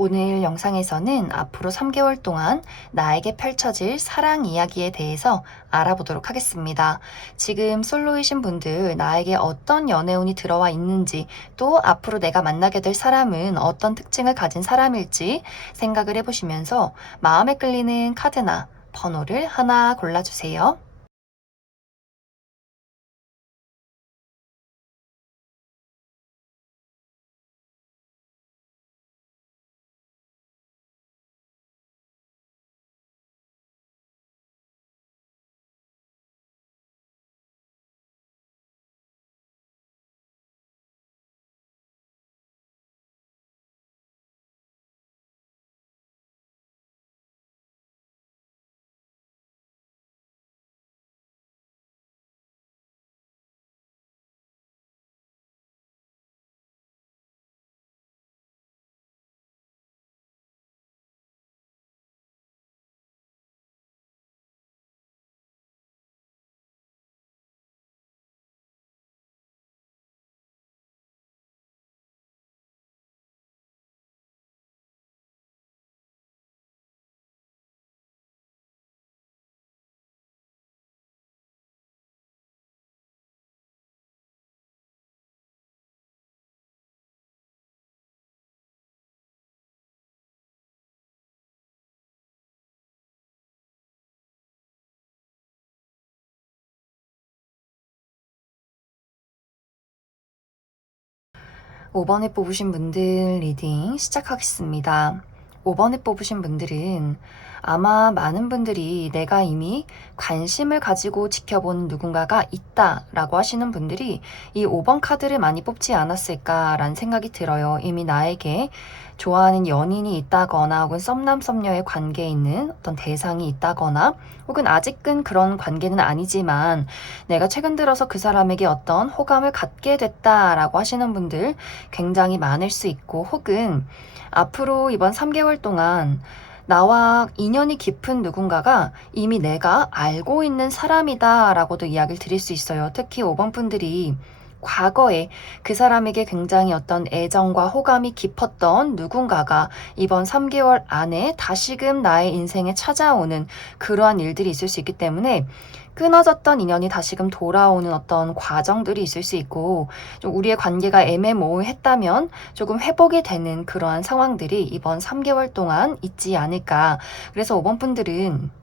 오늘 영상에서는 앞으로 3개월 동안 나에게 펼쳐질 사랑 이야기에 대해서 알아보도록 하겠습니다. 지금 솔로이신 분들, 나에게 어떤 연애운이 들어와 있는지, 또 앞으로 내가 만나게 될 사람은 어떤 특징을 가진 사람일지 생각을 해보시면서 마음에 끌리는 카드나 번호를 하나 골라주세요. 5번에 뽑으신 분들 리딩 시작하겠습니다. 5번에 뽑으신 분들은 아마 많은 분들이 내가 이미 관심을 가지고 지켜본 누군가가 있다라고 하시는 분들이 이 5번 카드를 많이 뽑지 않았을까라는 생각이 들어요. 이미 나에게 좋아하는 연인이 있다거나 혹은 썸남 썸녀의 관계에 있는 어떤 대상이 있다거나 혹은 아직은 그런 관계는 아니지만 내가 최근 들어서 그 사람에게 어떤 호감을 갖게 됐다라고 하시는 분들 굉장히 많을 수 있고, 혹은 앞으로 이번 3개월 동안 나와 인연이 깊은 누군가가 이미 내가 알고 있는 사람이다 라고도 이야기를 드릴 수 있어요. 특히 5번 분들이 과거에 그 사람에게 굉장히 어떤 애정과 호감이 깊었던 누군가가 이번 3개월 안에 다시금 나의 인생에 찾아오는 그러한 일들이 있을 수 있기 때문에 끊어졌던 인연이 다시금 돌아오는 어떤 과정들이 있을 수 있고, 좀 우리의 관계가 애매모호했다면 조금 회복이 되는 그러한 상황들이 이번 3개월 동안 있지 않을까. 그래서 5번 분들은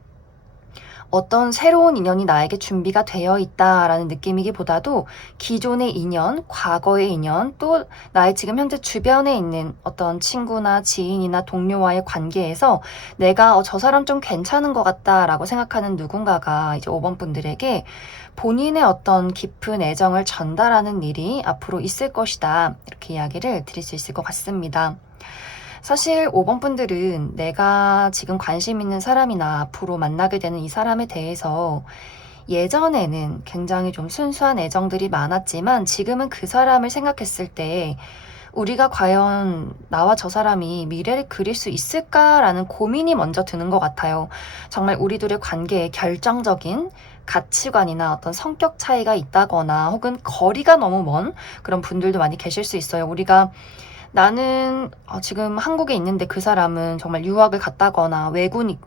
어떤 새로운 인연이 나에게 준비가 되어 있다라는 느낌이기보다도 기존의 인연, 과거의 인연, 또 나의 지금 현재 주변에 있는 어떤 친구나 지인이나 동료와의 관계에서 내가 저 사람 좀 괜찮은 것 같다라고 생각하는 누군가가 이제 5번 분들에게 본인의 어떤 깊은 애정을 전달하는 일이 앞으로 있을 것이다. 이렇게 이야기를 드릴 수 있을 것 같습니다. 사실 5번 분들은 내가 지금 관심 있는 사람이나 앞으로 만나게 되는 이 사람에 대해서 예전에는 굉장히 좀 순수한 애정들이 많았지만 지금은 그 사람을 생각했을 때 우리가 과연 나와 저 사람이 미래를 그릴 수 있을까라는 고민이 먼저 드는 것 같아요. 정말 우리 둘의 관계에 결정적인 가치관이나 어떤 성격 차이가 있다거나 혹은 거리가 너무 먼 그런 분들도 많이 계실 수 있어요. 우리가 나는 지금 한국에 있는데 그 사람은 정말 유학을 갔다거나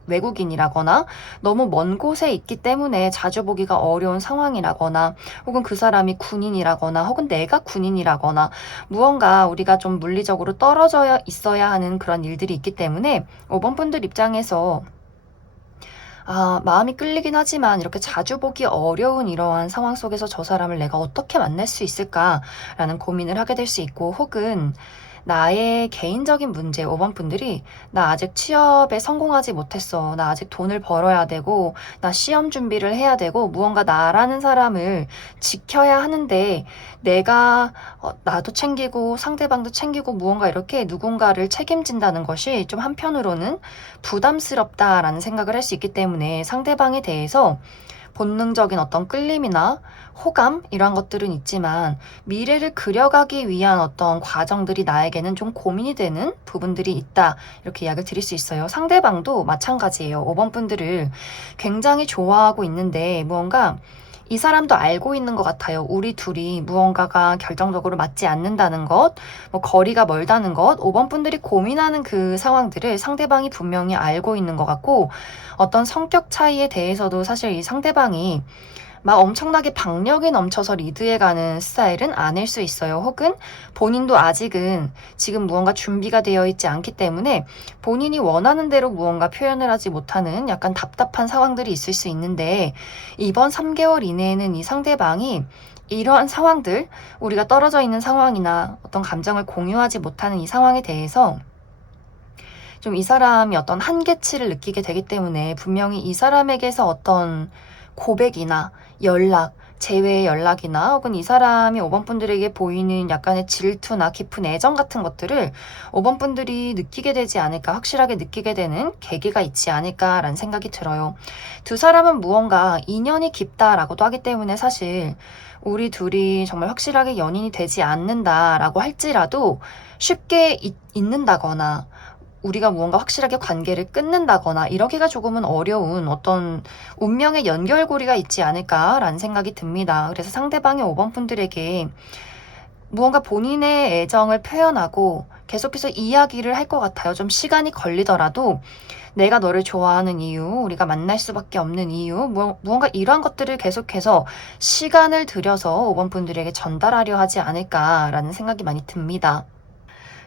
외국인이라거나 너무 먼 곳에 있기 때문에 자주 보기가 어려운 상황이라거나 혹은 그 사람이 군인이라거나 혹은 내가 군인이라거나 무언가 우리가 좀 물리적으로 떨어져 있어야 하는 그런 일들이 있기 때문에 5번 분들 입장에서 마음이 끌리긴 하지만 이렇게 자주 보기 어려운 이러한 상황 속에서 저 사람을 내가 어떻게 만날 수 있을까라는 고민을 하게 될 수 있고, 혹은 나의 개인적인 문제, 5번 분들이 나 아직 취업에 성공하지 못했어. 나 아직 돈을 벌어야 되고, 나 시험 준비를 해야 되고, 무언가 나라는 사람을 지켜야 하는데 내가 나도 챙기고 상대방도 챙기고 무언가 이렇게 누군가를 책임진다는 것이 좀 한편으로는 부담스럽다라는 생각을 할 수 있기 때문에 상대방에 대해서 본능적인 어떤 끌림이나 호감 이런 것들은 있지만 미래를 그려가기 위한 어떤 과정들이 나에게는 좀 고민이 되는 부분들이 있다, 이렇게 이야기를 드릴 수 있어요. 상대방도 마찬가지예요. 5번 분들을 굉장히 좋아하고 있는데 무언가 이 사람도 알고 있는 것 같아요. 우리 둘이 무언가가 결정적으로 맞지 않는다는 것, 뭐 거리가 멀다는 것, 5번 분들이 고민하는 그 상황들을 상대방이 분명히 알고 있는 것 같고, 어떤 성격 차이에 대해서도 사실 이 상대방이 막 엄청나게 박력이 넘쳐서 리드해가는 스타일은 아닐 수 있어요. 혹은 본인도 아직은 지금 무언가 준비가 되어 있지 않기 때문에 본인이 원하는 대로 무언가 표현을 하지 못하는 약간 답답한 상황들이 있을 수 있는데, 이번 3개월 이내에는 이 상대방이 이러한 상황들, 우리가 떨어져 있는 상황이나 어떤 감정을 공유하지 못하는 이 상황에 대해서 좀 이 사람이 어떤 한계치를 느끼게 되기 때문에 분명히 이 사람에게서 어떤 고백이나 연락, 재외의 연락이나 혹은 이 사람이 5번 분들에게 보이는 약간의 질투나 깊은 애정 같은 것들을 5번 분들이 느끼게 되지 않을까, 확실하게 느끼게 되는 계기가 있지 않을까라는 생각이 들어요. 두 사람은 무언가 인연이 깊다라고도 하기 때문에 사실 우리 둘이 정말 확실하게 연인이 되지 않는다라고 할지라도 쉽게 잊는다거나 우리가 무언가 확실하게 관계를 끊는다거나 이러기가 조금은 어려운 어떤 운명의 연결고리가 있지 않을까라는 생각이 듭니다. 그래서 상대방의 5번 분들에게 무언가 본인의 애정을 표현하고 계속해서 이야기를 할 것 같아요. 좀 시간이 걸리더라도 내가 너를 좋아하는 이유, 우리가 만날 수밖에 없는 이유, 무언가 이러한 것들을 계속해서 시간을 들여서 5번 분들에게 전달하려 하지 않을까라는 생각이 많이 듭니다.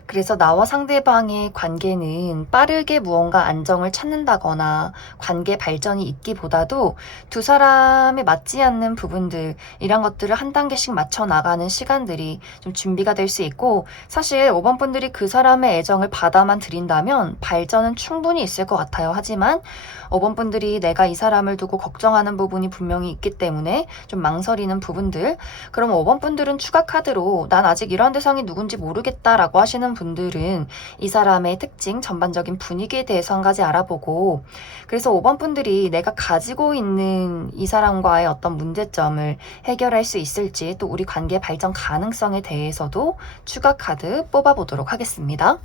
그래서 나와 상대방의 관계는 빠르게 무언가 안정을 찾는다거나 관계 발전이 있기보다도 두 사람에 맞지 않는 부분들, 이런 것들을 한 단계씩 맞춰 나가는 시간들이 좀 준비가 될 수 있고, 사실 5번 분들이 그 사람의 애정을 받아만 들인다면 발전은 충분히 있을 것 같아요. 하지만 5번 분들이 내가 이 사람을 두고 걱정하는 부분이 분명히 있기 때문에 좀 망설이는 부분들, 그럼 5번 분들은 추가 카드로 난 아직 이러한 대상이 누군지 모르겠다라고 하시는 분들은 이 사람의 특징, 전반적인 분위기에 대해서 한 가지 알아보고, 그래서 5번 분들이 내가 가지고 있는 이 사람과의 어떤 문제점을 해결할 수 있을지, 또 우리 관계 발전 가능성에 대해서도 추가 카드 뽑아보도록 하겠습니다.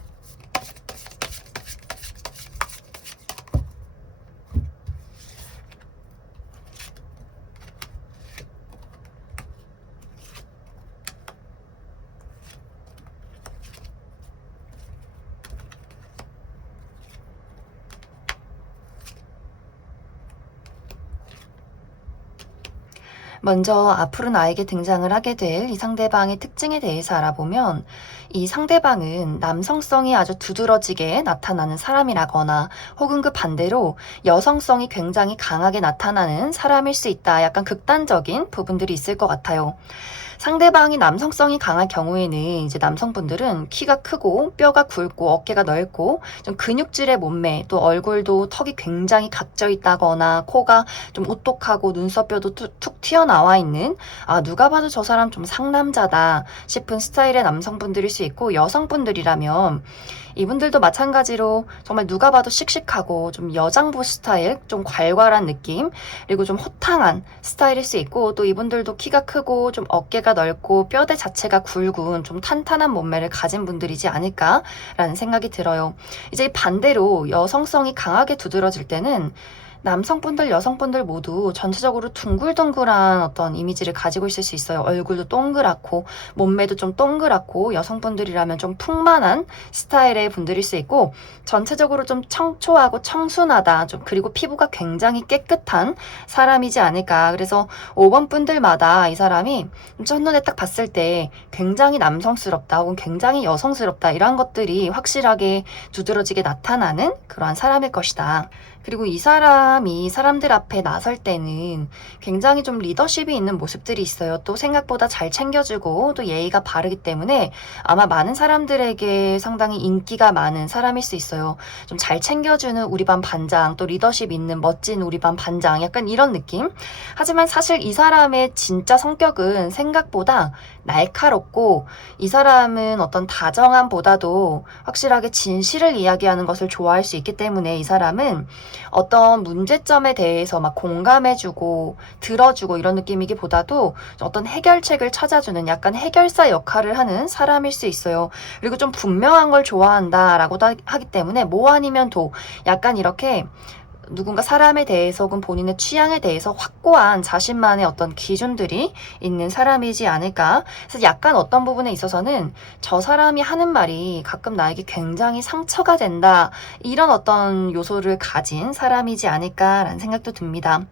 먼저 앞으로 나에게 등장을 하게 될 이 상대방의 특징에 대해서 알아보면, 이 상대방은 남성성이 아주 두드러지게 나타나는 사람이라거나 혹은 그 반대로 여성성이 굉장히 강하게 나타나는 사람일 수 있다. 약간 극단적인 부분들이 있을 것 같아요. 상대방이 남성성이 강할 경우에는 이제 남성분들은 키가 크고 뼈가 굵고 어깨가 넓고 좀 근육질의 몸매, 또 얼굴도 턱이 굉장히 각져 있다거나 코가 좀 오똑하고 눈썹뼈도 툭 튀어나와 있는, 아 누가 봐도 저 사람 좀 상남자다 싶은 스타일의 남성분들일 수 있고, 여성분들이라면 이분들도 마찬가지로 정말 누가 봐도 씩씩하고 좀 여장부 스타일, 좀 괄괄한 느낌, 그리고 좀 호탕한 스타일일 수 있고, 또 이분들도 키가 크고 좀 어깨가 넓고 뼈대 자체가 굵은 좀 탄탄한 몸매를 가진 분들이지 않을까라는 생각이 들어요. 이제 반대로 여성성이 강하게 두드러질 때는 남성분들, 여성분들 모두 전체적으로 둥글둥글한 어떤 이미지를 가지고 있을 수 있어요. 얼굴도 동그랗고 몸매도 좀 동그랗고, 여성분들이라면 좀 풍만한 스타일의 분들일 수 있고, 전체적으로 좀 청초하고 청순하다, 좀 그리고 피부가 굉장히 깨끗한 사람이지 않을까. 그래서 5번 분들마다 이 사람이 첫눈에 딱 봤을 때 굉장히 남성스럽다 혹은 굉장히 여성스럽다, 이런 것들이 확실하게 두드러지게 나타나는 그러한 사람일 것이다. 그리고 이 사람이 사람들 앞에 나설 때는 굉장히 좀 리더십이 있는 모습들이 있어요. 또 생각보다 잘 챙겨주고 또 예의가 바르기 때문에 아마 많은 사람들에게 상당히 인기가 많은 사람일 수 있어요. 좀 잘 챙겨주는 우리 반 반장, 또 리더십 있는 멋진 우리 반 반장, 약간 이런 느낌? 하지만 사실 이 사람의 진짜 성격은 생각보다 날카롭고, 이 사람은 어떤 다정함보다도 확실하게 진실을 이야기하는 것을 좋아할 수 있기 때문에 이 사람은 어떤 문제점에 대해서 막 공감해주고 들어주고 이런 느낌이기보다도 어떤 해결책을 찾아주는 약간 해결사 역할을 하는 사람일 수 있어요. 그리고 좀 분명한 걸 좋아한다라고도 하기 때문에 뭐 아니면 도, 약간 이렇게 누군가 사람에 대해서 혹은 본인의 취향에 대해서 확고한 자신만의 어떤 기준들이 있는 사람이지 않을까. 그래서 약간 어떤 부분에 있어서는 저 사람이 하는 말이 가끔 나에게 굉장히 상처가 된다. 이런 어떤 요소를 가진 사람이지 않을까라는 생각도 듭니다.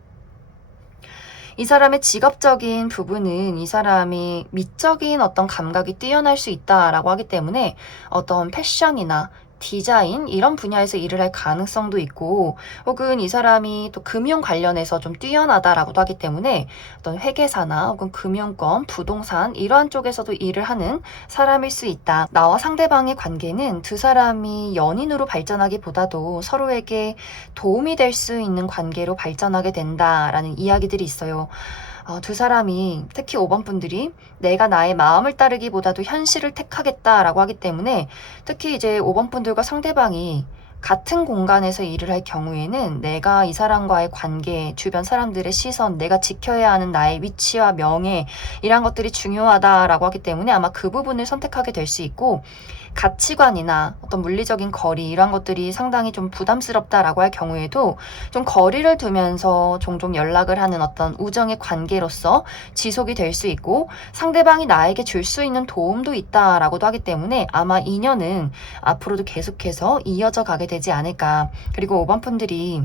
이 사람의 직업적인 부분은 이 사람이 미적인 어떤 감각이 뛰어날 수 있다라고 하기 때문에 어떤 패션이나 디자인 이런 분야에서 일을 할 가능성도 있고, 혹은 이 사람이 또 금융 관련해서 좀 뛰어나다라고도 하기 때문에 어떤 회계사나 혹은 금융권, 부동산 이러한 쪽에서도 일을 하는 사람일 수 있다. 나와 상대방의 관계는 두 사람이 연인으로 발전하기보다도 서로에게 도움이 될 수 있는 관계로 발전하게 된다라는 이야기들이 있어요. 두 사람이, 특히 5번 분들이 내가 나의 마음을 따르기보다도 현실을 택하겠다라고 하기 때문에, 특히 이제 5번 분들과 상대방이 같은 공간에서 일을 할 경우에는 내가 이 사람과의 관계, 주변 사람들의 시선, 내가 지켜야 하는 나의 위치와 명예, 이런 것들이 중요하다라고 하기 때문에 아마 그 부분을 선택하게 될 수 있고, 가치관이나 어떤 물리적인 거리 이런 것들이 상당히 좀 부담스럽다라고 할 경우에도 좀 거리를 두면서 종종 연락을 하는 어떤 우정의 관계로서 지속이 될 수 있고, 상대방이 나에게 줄 수 있는 도움도 있다라고도 하기 때문에 아마 인연은 앞으로도 계속해서 이어져 가게 되지 않을까. 그리고 5번 분들이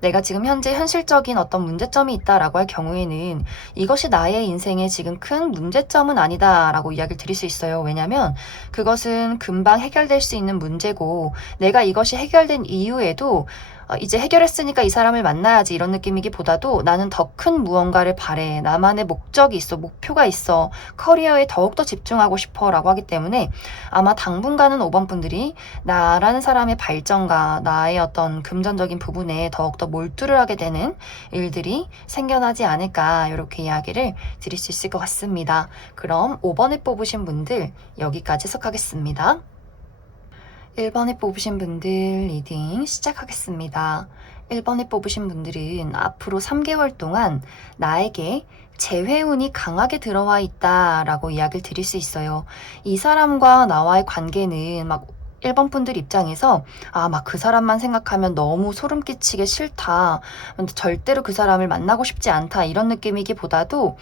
내가 지금 현재 현실적인 어떤 문제점이 있다라고 할 경우에는 이것이 나의 인생에 지금 큰 문제점은 아니다라고 이야기를 드릴 수 있어요. 왜냐하면 그것은 금방 해결될 수 있는 문제고, 내가 이것이 해결된 이후에도 이제 해결했으니까 이 사람을 만나야지 이런 느낌이기보다도 나는 더 큰 무언가를 바래, 나만의 목적이 있어, 목표가 있어, 커리어에 더욱더 집중하고 싶어 라고 하기 때문에 아마 당분간은 5번 분들이 나라는 사람의 발전과 나의 어떤 금전적인 부분에 더욱더 몰두를 하게 되는 일들이 생겨나지 않을까, 이렇게 이야기를 드릴 수 있을 것 같습니다. 그럼 5번을 뽑으신 분들 여기까지 해석하겠습니다. 1번에 뽑으신 분들 리딩 시작하겠습니다. 1번에 뽑으신 분들은 앞으로 3개월 동안 나에게 재회운이 강하게 들어와 있다라고 이야기를 드릴 수 있어요. 이 사람과 나와의 관계는 막 1번 분들 입장에서 막 그 사람만 생각하면 너무 소름 끼치게 싫다, 절대로 그 사람을 만나고 싶지 않다 이런 느낌이기보다도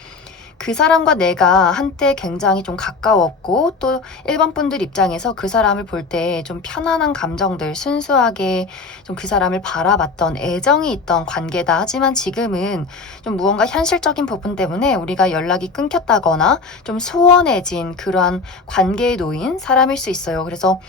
그 사람과 내가 한때 굉장히 좀 가까웠고, 또 1번 분들 입장에서 그 사람을 볼 때 좀 편안한 감정들, 순수하게 좀 그 사람을 바라봤던 애정이 있던 관계다. 하지만 지금은 좀 무언가 현실적인 부분 때문에 우리가 연락이 끊겼다거나 좀 소원해진 그러한 관계에 놓인 사람일 수 있어요. 그래서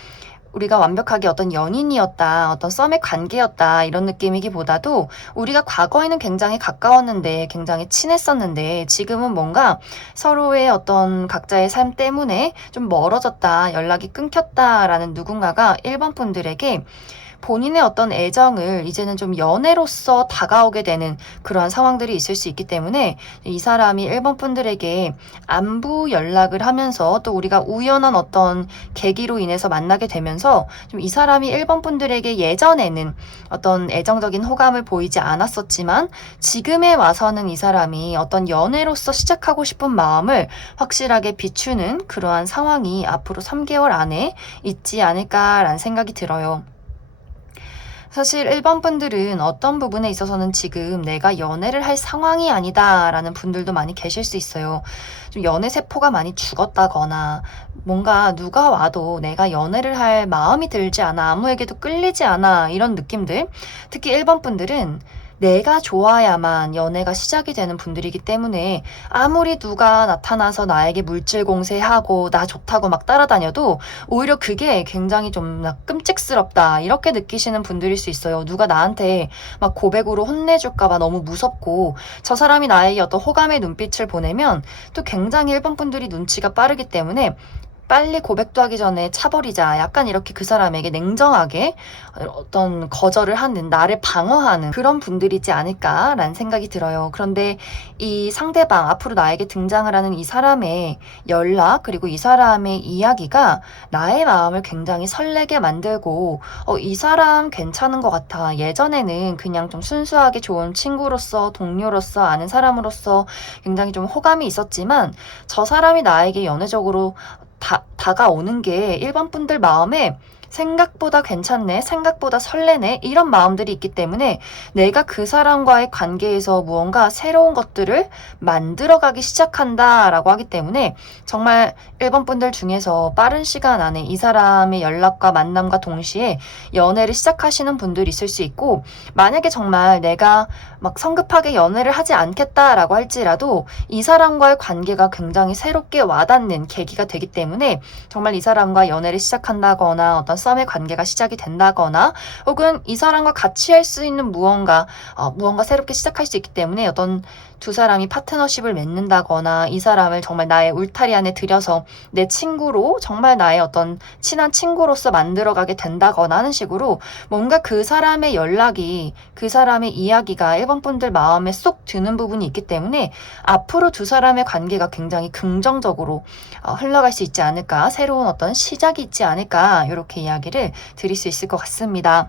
우리가 완벽하게 어떤 연인이었다, 어떤 썸의 관계였다 이런 느낌이기보다도 우리가 과거에는 굉장히 가까웠는데, 굉장히 친했었는데 지금은 뭔가 서로의 어떤 각자의 삶 때문에 좀 멀어졌다, 연락이 끊겼다라는 누군가가 1번 분들에게 본인의 어떤 애정을 이제는 좀 연애로서 다가오게 되는 그러한 상황들이 있을 수 있기 때문에 이 사람이 1번 분들에게 안부 연락을 하면서, 또 우리가 우연한 어떤 계기로 인해서 만나게 되면서 좀 이 사람이 1번 분들에게 예전에는 어떤 애정적인 호감을 보이지 않았었지만 지금에 와서는 이 사람이 어떤 연애로서 시작하고 싶은 마음을 확실하게 비추는 그러한 상황이 앞으로 3개월 안에 있지 않을까라는 생각이 들어요. 사실 1번 분들은 어떤 부분에 있어서는 지금 내가 연애를 할 상황이 아니다라는 분들도 많이 계실 수 있어요. 좀 연애 세포가 많이 죽었다거나, 뭔가 누가 와도 내가 연애를 할 마음이 들지 않아, 아무에게도 끌리지 않아, 이런 느낌들. 특히 1번 분들은 내가 좋아야만 연애가 시작이 되는 분들이기 때문에 아무리 누가 나타나서 나에게 물질 공세하고 나 좋다고 막 따라다녀도 오히려 그게 굉장히 좀 끔찍스럽다, 이렇게 느끼시는 분들일 수 있어요. 누가 나한테 막 고백으로 혼내줄까봐 너무 무섭고, 저 사람이 나에게 어떤 호감의 눈빛을 보내면 또 굉장히 1번 분들이 눈치가 빠르기 때문에 빨리 고백도 하기 전에 차버리자, 약간 이렇게 그 사람에게 냉정하게 어떤 거절을 하는, 나를 방어하는 그런 분들이지 않을까라는 생각이 들어요. 그런데 이 상대방, 앞으로 나에게 등장을 하는 이 사람의 연락, 그리고 이 사람의 이야기가 나의 마음을 굉장히 설레게 만들고, 이 사람 괜찮은 것 같아, 예전에는 그냥 좀 순수하게 좋은 친구로서, 동료로서, 아는 사람으로서 굉장히 좀 호감이 있었지만 저 사람이 나에게 연애적으로 다가오는 게 1번 분들 마음에 생각보다 괜찮네, 생각보다 설레네, 이런 마음들이 있기 때문에 내가 그 사람과의 관계에서 무언가 새로운 것들을 만들어가기 시작한다라고 하기 때문에 정말 1번 분들 중에서 빠른 시간 안에 이 사람의 연락과 만남과 동시에 연애를 시작하시는 분들이 있을 수 있고, 만약에 정말 내가 막 성급하게 연애를 하지 않겠다라고 할지라도 이 사람과의 관계가 굉장히 새롭게 와닿는 계기가 되기 때문에 정말 이 사람과 연애를 시작한다거나 어떤 썸의 관계가 시작이 된다거나 혹은 이 사람과 같이 할 수 있는 무언가 새롭게 시작할 수 있기 때문에 어떤 두 사람이 파트너십을 맺는다거나 이 사람을 정말 나의 울타리 안에 들여서 내 친구로 정말 나의 어떤 친한 친구로서 만들어가게 된다거나 하는 식으로 뭔가 그 사람의 연락이 그 사람의 이야기가 1번 분들 마음에 쏙 드는 부분이 있기 때문에 앞으로 두 사람의 관계가 굉장히 긍정적으로 흘러갈 수 있지 않을까, 새로운 어떤 시작이 있지 않을까, 이렇게 이야기를 드릴 수 있을 것 같습니다.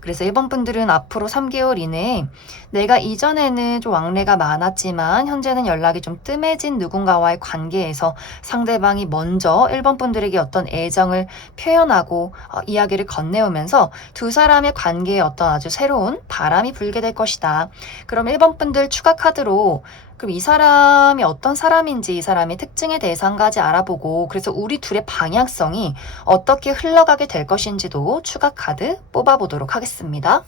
그래서 1번 분들은 앞으로 3개월 이내에 내가 이전에는 좀 왕래가 많았지만 현재는 연락이 좀 뜸해진 누군가와의 관계에서 상대방이 먼저 1번 분들에게 어떤 애정을 표현하고 이야기를 건네오면서 두 사람의 관계에 어떤 아주 새로운 바람이 불게 될 것이다. 그럼 1번 분들 추가 카드로 그럼 이 사람이 어떤 사람인지 이 사람의 특징에 대해서 한 가지 알아보고, 그래서 우리 둘의 방향성이 어떻게 흘러가게 될 것인지도 추가 카드 뽑아보도록 하겠습니다.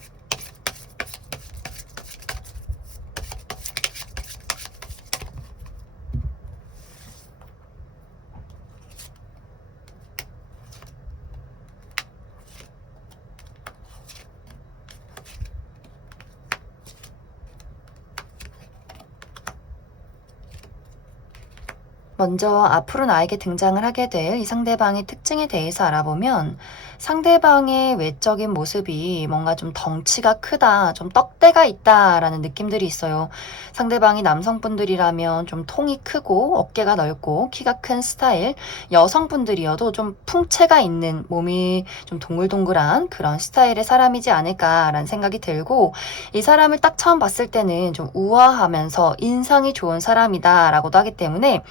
먼저 앞으로 나에게 등장을 하게 될 이 상대방의 특징에 대해서 알아보면 상대방의 외적인 모습이 뭔가 좀 덩치가 크다, 좀 떡대가 있다라는 느낌들이 있어요. 상대방이 남성분들이라면 좀 통이 크고 어깨가 넓고 키가 큰 스타일, 여성분들이어도 좀 풍채가 있는 몸이 좀 동글동글한 그런 스타일의 사람이지 않을까라는 생각이 들고, 이 사람을 딱 처음 봤을 때는 좀 우아하면서 인상이 좋은 사람이다라고도 하기 때문에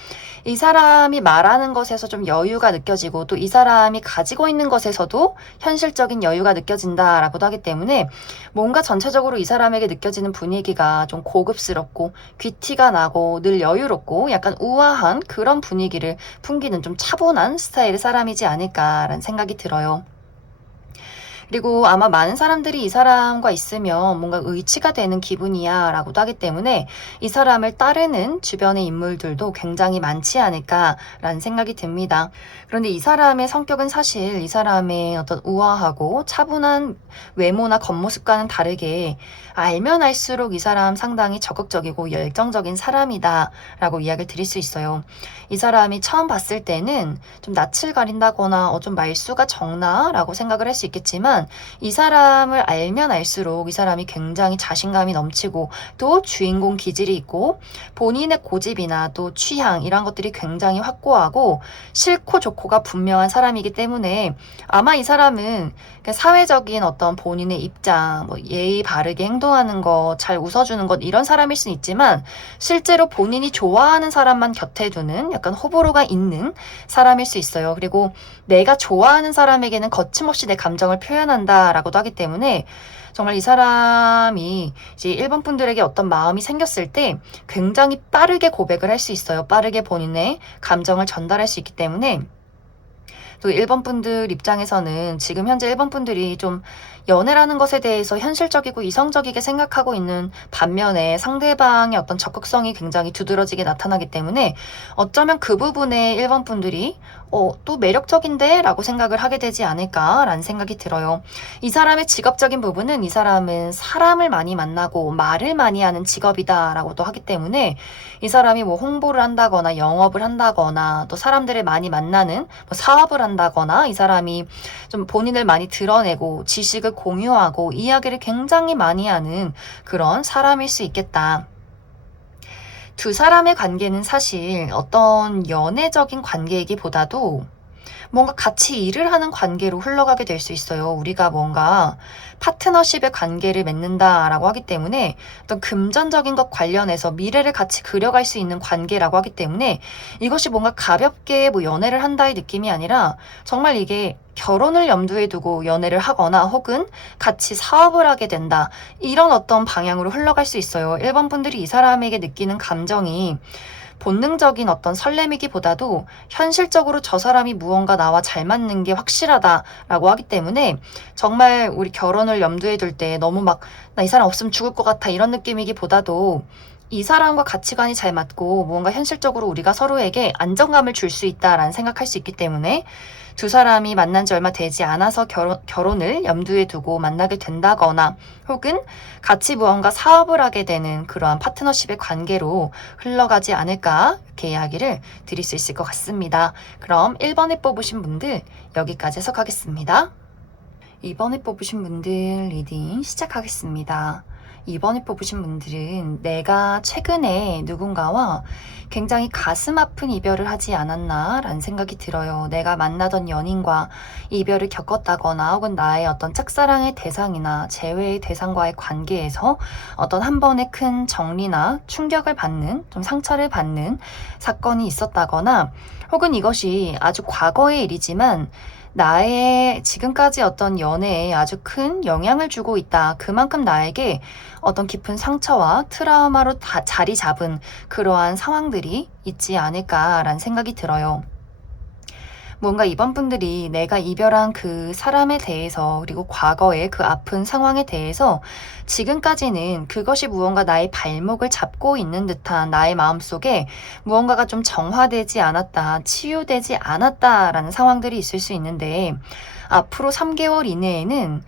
이 사람이 말하는 것에서 좀 여유가 느껴지고 또 이 사람이 가지고 있는 것에서도 현실적인 여유가 느껴진다라고도 하기 때문에 뭔가 전체적으로 이 사람에게 느껴지는 분위기가 좀 고급스럽고 귀티가 나고 늘 여유롭고 약간 우아한 그런 분위기를 풍기는 좀 차분한 스타일의 사람이지 않을까라는 생각이 들어요. 그리고 아마 많은 사람들이 이 사람과 있으면 뭔가 의지가 되는 기분이야 라고도 하기 때문에 이 사람을 따르는 주변의 인물들도 굉장히 많지 않을까라는 생각이 듭니다. 그런데 이 사람의 성격은 사실 이 사람의 어떤 우아하고 차분한 외모나 겉모습과는 다르게 알면 알수록 이 사람 상당히 적극적이고 열정적인 사람이다 라고 이야기를 드릴 수 있어요. 이 사람이 처음 봤을 때는 좀 낯을 가린다거나 좀 말수가 적나 라고 생각을 할 수 있겠지만 이 사람을 알면 알수록 이 사람이 굉장히 자신감이 넘치고 또 주인공 기질이 있고 본인의 고집이나 또 취향 이런 것들이 굉장히 확고하고 싫고 좋고가 분명한 사람이기 때문에 아마 이 사람은 사회적인 어떤 본인의 입장, 뭐 예의 바르게 행동하는 것, 잘 웃어주는 것 이런 사람일 수는 있지만 실제로 본인이 좋아하는 사람만 곁에 두는 약간 호불호가 있는 사람일 수 있어요. 그리고 내가 좋아하는 사람에게는 거침없이 내 감정을 표현한다라고도 하기 때문에 정말 이 사람이 이제 1번 분들에게 어떤 마음이 생겼을 때 굉장히 빠르게 고백을 할 수 있어요. 빠르게 본인의 감정을 전달할 수 있기 때문에 또 1번 분들 입장에서는 지금 현재 1번 분들이 좀 연애라는 것에 대해서 현실적이고 이성적이게 생각하고 있는 반면에 상대방의 어떤 적극성이 굉장히 두드러지게 나타나기 때문에 어쩌면 그 부분에 1번 분들이 또 매력적인데? 라고 생각을 하게 되지 않을까라는 생각이 들어요. 이 사람의 직업적인 부분은 이 사람은 사람을 많이 만나고 말을 많이 하는 직업이다 라고도 하기 때문에 이 사람이 뭐 홍보를 한다거나 영업을 한다거나 또 사람들을 많이 만나는 뭐 사업을 한다거나 이 사람이 좀 본인을 많이 드러내고 지식을 공유하고 이야기를 굉장히 많이 하는 그런 사람일 수 있겠다. 두 사람의 관계는 사실 어떤 연애적인 관계이기보다도 뭔가 같이 일을 하는 관계로 흘러가게 될 수 있어요. 우리가 뭔가 파트너십의 관계를 맺는다라고 하기 때문에 어떤 금전적인 것 관련해서 미래를 같이 그려갈 수 있는 관계라고 하기 때문에 이것이 뭔가 가볍게 뭐 연애를 한다의 느낌이 아니라 정말 이게 결혼을 염두에 두고 연애를 하거나 혹은 같이 사업을 하게 된다. 이런 어떤 방향으로 흘러갈 수 있어요. 1번 분들이 이 사람에게 느끼는 감정이 본능적인 어떤 설렘이기보다도 현실적으로 저 사람이 무언가 나와 잘 맞는 게 확실하다라고 하기 때문에 정말 우리 결혼을 염두에 둘 때 너무 막 나 이 사람 없으면 죽을 것 같아 이런 느낌이기보다도 이 사람과 가치관이 잘 맞고 무언가 현실적으로 우리가 서로에게 안정감을 줄 수 있다라는 생각할 수 있기 때문에 두 사람이 만난 지 얼마 되지 않아서 결혼을 염두에 두고 만나게 된다거나 혹은 같이 무언가 사업을 하게 되는 그러한 파트너십의 관계로 흘러가지 않을까 이렇게 이야기를 드릴 수 있을 것 같습니다. 그럼 1번에 뽑으신 분들 여기까지 해석하겠습니다. 2번에 뽑으신 분들 리딩 시작하겠습니다. 2번에 뽑으신 분들은 내가 최근에 누군가와 굉장히 가슴 아픈 이별을 하지 않았나 라는 생각이 들어요. 내가 만나던 연인과 이별을 겪었다거나 혹은 나의 어떤 짝사랑의 대상이나 재회의 대상과의 관계에서 어떤 한 번의 큰 정리나 충격을 받는 좀 상처를 받는 사건이 있었다거나 혹은 이것이 아주 과거의 일이지만 나의 지금까지 어떤 연애에 아주 큰 영향을 주고 있다. 그만큼 나에게 어떤 깊은 상처와 트라우마로 다 자리 잡은 그러한 상황들이 있지 않을까라는 생각이 들어요. 뭔가 이번 분들이 내가 이별한 그 사람에 대해서 그리고 과거의 그 아픈 상황에 대해서 지금까지는 그것이 무언가 나의 발목을 잡고 있는 듯한 나의 마음속에 무언가가 좀 정화되지 않았다, 치유되지 않았다라는 상황들이 있을 수 있는데 앞으로 3개월 이내에는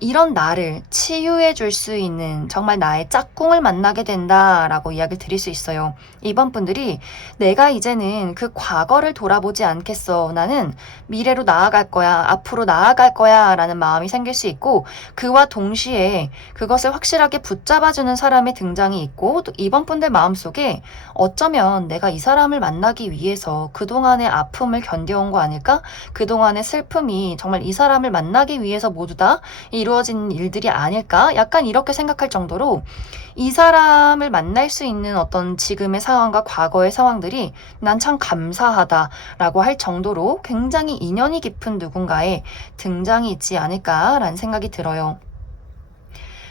이런 나를 치유해 줄 수 있는 정말 나의 짝꿍을 만나게 된다라고 이야기를 드릴 수 있어요. 이번 분들이 내가 이제는 그 과거를 돌아보지 않겠어. 나는 미래로 나아갈 거야. 앞으로 나아갈 거야. 라는 마음이 생길 수 있고 그와 동시에 그것을 확실하게 붙잡아주는 사람의 등장이 있고 또 이번 분들 마음속에 어쩌면 내가 이 사람을 만나기 위해서 그동안의 아픔을 견뎌온 거 아닐까? 그동안의 슬픔이 정말 이 사람을 만나기 위해서 모두 다 이루어진 일들이 아닐까? 약간 이렇게 생각할 정도로 이 사람을 만날 수 있는 어떤 지금의 상황과 과거의 상황들이 난 참 감사하다라고 할 정도로 굉장히 인연이 깊은 누군가의 등장이 있지 않을까라는 생각이 들어요.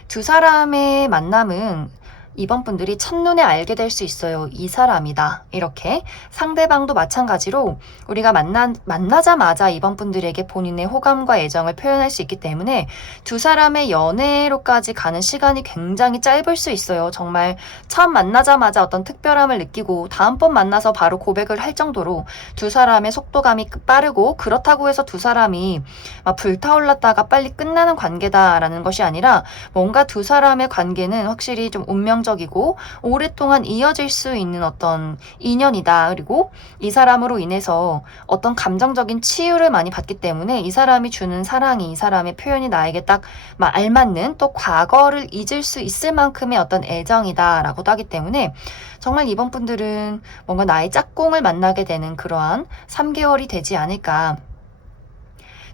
두 사람의 만남은 이번 분들이 첫눈에 알게 될 수 있어요. 이 사람이다. 이렇게 상대방도 마찬가지로 우리가 만나자마자 이번 분들에게 본인의 호감과 애정을 표현할 수 있기 때문에 두 사람의 연애로까지 가는 시간이 굉장히 짧을 수 있어요. 정말 처음 만나자마자 어떤 특별함을 느끼고 다음번 만나서 바로 고백을 할 정도로 두 사람의 속도감이 빠르고 그렇다고 해서 두 사람이 막 불타올랐다가 빨리 끝나는 관계다라는 것이 아니라 뭔가 두 사람의 관계는 확실히 좀 운명적이고 오랫동안 이어질 수 있는 어떤 인연이다. 그리고 이 사람으로 인해서 어떤 감정적인 치유를 많이 받기 때문에 이 사람이 주는 사랑이 이 사람의 표현이 나에게 딱 알맞는 또 과거를 잊을 수 있을 만큼의 어떤 애정이다라고도 하기 때문에 정말 이번 분들은 뭔가 나의 짝꿍을 만나게 되는 그러한 3개월이 되지 않을까.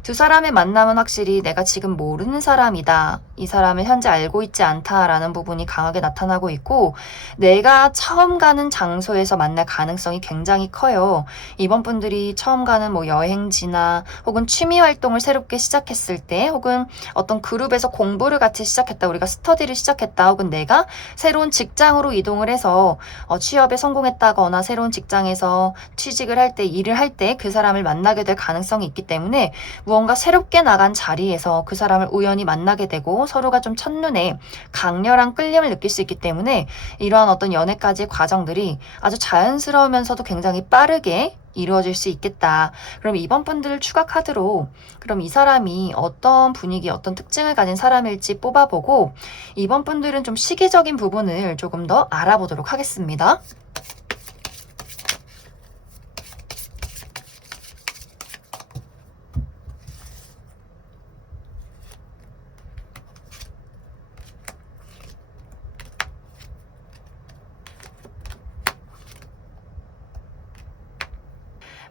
두 사람의 만남은 확실히 내가 지금 모르는 사람이다. 이 사람을 현재 알고 있지 않다라는 부분이 강하게 나타나고 있고 내가 처음 가는 장소에서 만날 가능성이 굉장히 커요. 이번 분들이 처음 가는 뭐 여행지나 혹은 취미 활동을 새롭게 시작했을 때 혹은 어떤 그룹에서 공부를 같이 시작했다. 우리가 스터디를 시작했다. 혹은 내가 새로운 직장으로 이동을 해서 취업에 성공했다거나 새로운 직장에서 취직을 할 때 일을 할 때 그 사람을 만나게 될 가능성이 있기 때문에 무언가 새롭게 나간 자리에서 그 사람을 우연히 만나게 되고 서로가 좀 첫눈에 강렬한 끌림을 느낄 수 있기 때문에 이러한 어떤 연애까지의 과정들이 아주 자연스러우면서도 굉장히 빠르게 이루어질 수 있겠다. 그럼 이번 분들을 추가 카드로 그럼 이 사람이 어떤 분위기, 어떤 특징을 가진 사람일지 뽑아보고 이번 분들은 좀 시기적인 부분을 조금 더 알아보도록 하겠습니다.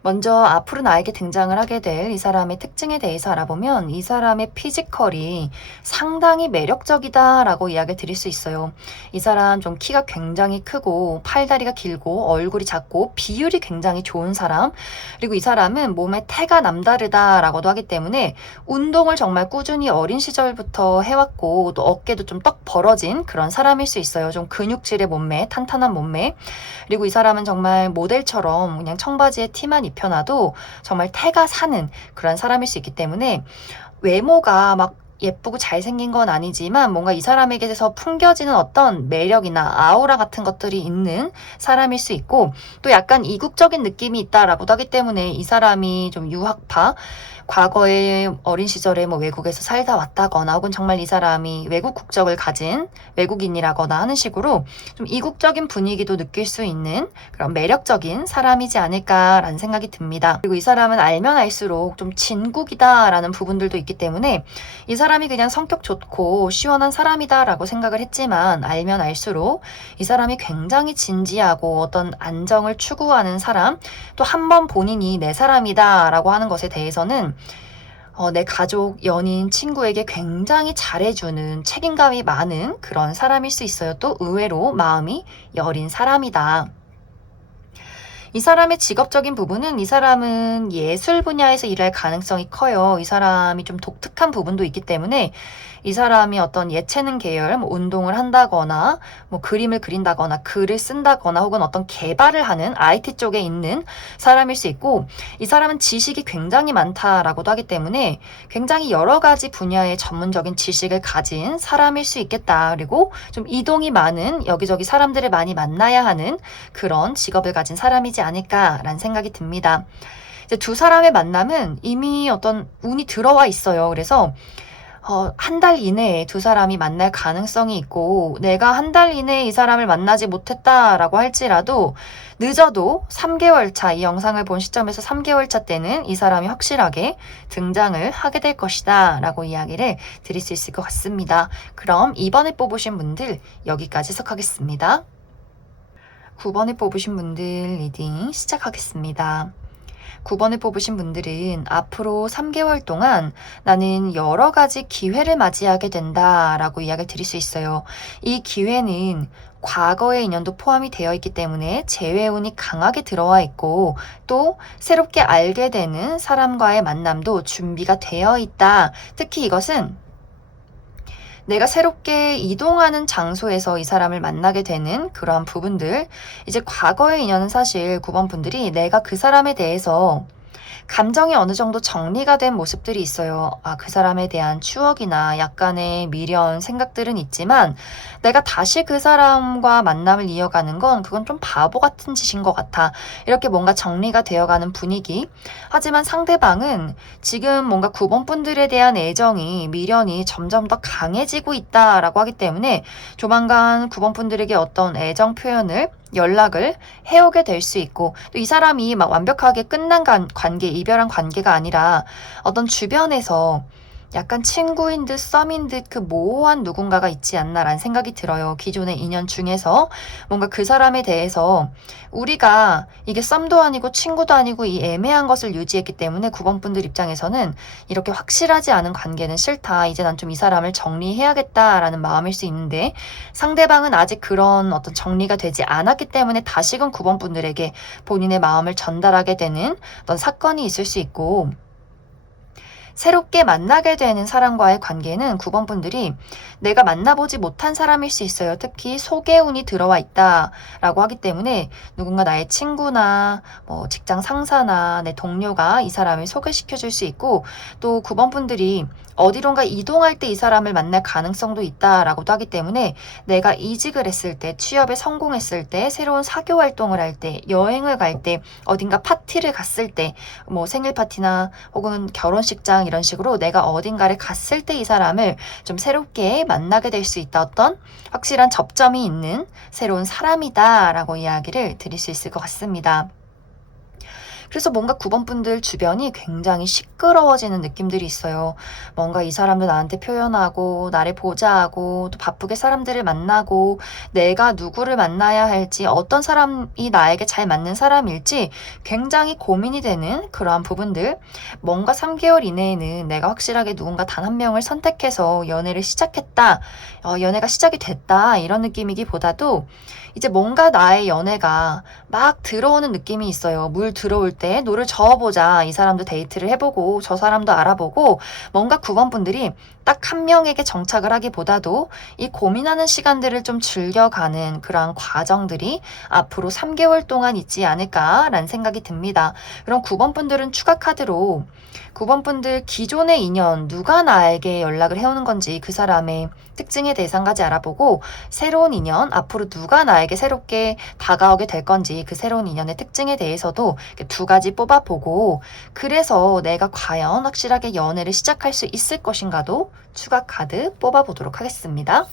먼저 앞으로 나에게 등장을 하게 될 이 사람의 특징에 대해서 알아보면 이 사람의 피지컬이 상당히 매력적이다라고 이야기 드릴 수 있어요. 이 사람 좀 키가 굉장히 크고 팔다리가 길고 얼굴이 작고 비율이 굉장히 좋은 사람, 그리고 이 사람은 몸에 태가 남다르다라고도 하기 때문에 운동을 정말 꾸준히 어린 시절부터 해왔고 또 어깨도 좀 떡 벌어진 그런 사람일 수 있어요. 좀 근육질의 몸매, 탄탄한 몸매. 그리고 이 사람은 정말 모델처럼 그냥 청바지에 티만 입혀놔도 정말 태가 사는 그런 사람일 수 있기 때문에 외모가 막 예쁘고 잘생긴 건 아니지만 뭔가 이 사람에게서 풍겨지는 어떤 매력이나 아우라 같은 것들이 있는 사람일 수 있고, 또 약간 이국적인 느낌이 있다라고도 하기 때문에 이 사람이 좀 유학파, 과거에 어린 시절에 뭐 외국에서 살다 왔다거나 혹은 정말 이 사람이 외국 국적을 가진 외국인이라거나 하는 식으로 좀 이국적인 분위기도 느낄 수 있는 그런 매력적인 사람이지 않을까라는 생각이 듭니다. 그리고 이 사람은 알면 알수록 좀 진국이다라는 부분들도 있기 때문에 이 사람이 그냥 성격 좋고 시원한 사람이다라고 생각을 했지만 알면 알수록 이 사람이 굉장히 진지하고 어떤 안정을 추구하는 사람, 또 한 번 본인이 내 사람이다라고 하는 것에 대해서는 내 가족, 연인, 친구에게 굉장히 잘해주는 책임감이 많은 그런 사람일 수 있어요. 또 의외로 마음이 여린 사람이다. 이 사람의 직업적인 부분은 이 사람은 예술 분야에서 일할 가능성이 커요. 이 사람이 좀 독특한 부분도 있기 때문에 이 사람이 어떤 예체능 계열, 뭐 운동을 한다거나, 뭐 그림을 그린다거나, 글을 쓴다거나, 혹은 어떤 개발을 하는 IT 쪽에 있는 사람일 수 있고, 이 사람은 지식이 굉장히 많다라고도 하기 때문에 굉장히 여러 가지 분야의 전문적인 지식을 가진 사람일 수 있겠다. 그리고 좀 이동이 많은 여기저기 사람들을 많이 만나야 하는 그런 직업을 가진 사람이지 않을까라는 생각이 듭니다. 이제 두 사람의 만남은 이미 어떤 운이 들어와 있어요. 그래서 한 달 이내에 두 사람이 만날 가능성이 있고, 내가 한 달 이내에 이 사람을 만나지 못했다라고 할지라도 늦어도 3개월 차, 이 영상을 본 시점에서 3개월 차 때는 이 사람이 확실하게 등장을 하게 될 것이다 라고 이야기를 드릴 수 있을 것 같습니다. 그럼 이번에 뽑으신 분들 여기까지 해석하겠습니다. 9번에 뽑으신 분들 리딩 시작하겠습니다. 9번을 뽑으신 분들은 앞으로 3개월 동안 나는 여러 가지 기회를 맞이하게 된다라고 이야기를 드릴 수 있어요. 이 기회는 과거의 인연도 포함이 되어 있기 때문에 재회운이 강하게 들어와 있고, 또 새롭게 알게 되는 사람과의 만남도 준비가 되어 있다. 특히 이것은 내가 새롭게 이동하는 장소에서 이 사람을 만나게 되는 그러한 부분들, 이제 과거의 인연은 사실 9번 분들이 내가 그 사람에 대해서 감정이 어느 정도 정리가 된 모습들이 있어요. 그 사람에 대한 추억이나 약간의 미련, 생각들은 있지만 내가 다시 그 사람과 만남을 이어가는 건 그건 좀 바보 같은 짓인 것 같아. 이렇게 뭔가 정리가 되어가는 분위기. 하지만 상대방은 지금 뭔가 9번 분들에 대한 애정이, 미련이 점점 더 강해지고 있다라고 하기 때문에 조만간 9번 분들에게 어떤 애정 표현을, 연락을 해오게 될 수 있고, 또 이 사람이 막 완벽하게 끝난 관계, 이별한 관계가 아니라 어떤 주변에서 약간 친구인 듯 썸인 듯 그 모호한 누군가가 있지 않나라는 생각이 들어요. 기존의 인연 중에서 뭔가 그 사람에 대해서 우리가 이게 썸도 아니고 친구도 아니고 이 애매한 것을 유지했기 때문에 9번 분들 입장에서는 이렇게 확실하지 않은 관계는 싫다. 이제 난 좀 이 사람을 정리해야겠다라는 마음일 수 있는데, 상대방은 아직 그런 어떤 정리가 되지 않았기 때문에 다시금 9번 분들에게 본인의 마음을 전달하게 되는 어떤 사건이 있을 수 있고, 새롭게 만나게 되는 사람과의 관계는 9번 분들이 내가 만나보지 못한 사람일 수 있어요. 특히 소개운이 들어와 있다라고 하기 때문에 누군가 나의 친구나 뭐 직장 상사나 내 동료가 이 사람을 소개시켜 줄 수 있고, 또 9번 분들이 어디론가 이동할 때 이 사람을 만날 가능성도 있다라고도 하기 때문에 내가 이직을 했을 때, 취업에 성공했을 때, 새로운 사교 활동을 할 때, 여행을 갈 때, 어딘가 파티를 갔을 때, 뭐 생일 파티나 혹은 결혼식장 이런 식으로 내가 어딘가를 갔을 때 이 사람을 좀 새롭게 만나게 될 수 있다. 어떤 확실한 접점이 있는 새로운 사람이다 라고 이야기를 드릴 수 있을 것 같습니다. 그래서 뭔가 9번 분들 주변이 굉장히 시끄러워지는 느낌들이 있어요. 뭔가 이 사람도 나한테 표현하고 나를 보자 하고 또 바쁘게 사람들을 만나고 내가 누구를 만나야 할지 어떤 사람이 나에게 잘 맞는 사람일지 굉장히 고민이 되는 그러한 부분들. 뭔가 3개월 이내에는 내가 확실하게 누군가 단 한 명을 선택해서 연애를 시작했다. 연애가 시작이 됐다. 이런 느낌이기보다도 이제 뭔가 나의 연애가 막 들어오는 느낌이 있어요. 물 들어올 때 노를 저어보자. 이 사람도 데이트를 해보고 저 사람도 알아보고 뭔가 9번 분들이 딱 한 명에게 정착을 하기보다도 이 고민하는 시간들을 좀 즐겨가는 그러한 과정들이 앞으로 3개월 동안 있지 않을까라는 생각이 듭니다. 그럼 9번 분들은 추가 카드로 9번 분들 기존의 인연 누가 나에게 연락을 해오는 건지 그 사람의 특징에 대해서 한 가지 알아보고 새로운 인연 앞으로 누가 나에게 새롭게 다가오게 될 건지 그 새로운 인연의 특징에 대해서도 2가지 뽑아보고 그래서 내가 과연 확실하게 연애를 시작할 수 있을 것인가도 추가 카드 뽑아보도록 하겠습니다.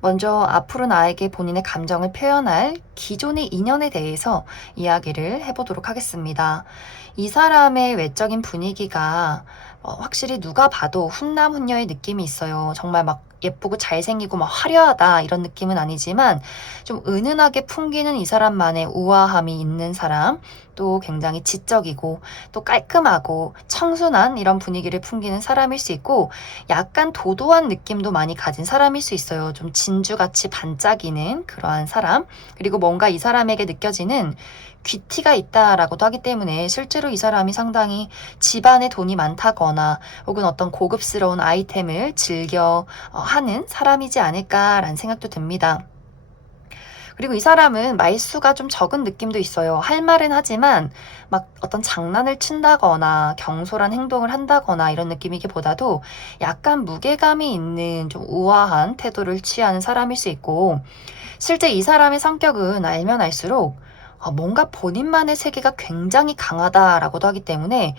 먼저 앞으로 나에게 본인의 감정을 표현할 기존의 인연에 대해서 이야기를 해보도록 하겠습니다. 이 사람의 외적인 분위기가 확실히 누가 봐도 훈남 훈녀의 느낌이 있어요. 정말 막 예쁘고 잘생기고 막 화려하다 이런 느낌은 아니지만 좀 은은하게 풍기는 이 사람만의 우아함이 있는 사람, 또 굉장히 지적이고 또 깔끔하고 청순한 이런 분위기를 풍기는 사람일 수 있고 약간 도도한 느낌도 많이 가진 사람일 수 있어요. 좀 진주같이 반짝이는 그러한 사람. 그리고 뭔가 이 사람에게 느껴지는 귀티가 있다라고도 하기 때문에 실제로 이 사람이 상당히 집안에 돈이 많다거나 혹은 어떤 고급스러운 아이템을 즐겨 하는 사람이지 않을까라는 생각도 듭니다. 그리고 이 사람은 말수가 좀 적은 느낌도 있어요. 할 말은 하지만 막 어떤 장난을 친다거나 경솔한 행동을 한다거나 이런 느낌이기보다도 약간 무게감이 있는 좀 우아한 태도를 취하는 사람일 수 있고 실제 이 사람의 성격은 알면 알수록 뭔가 본인만의 세계가 굉장히 강하다라고도 하기 때문에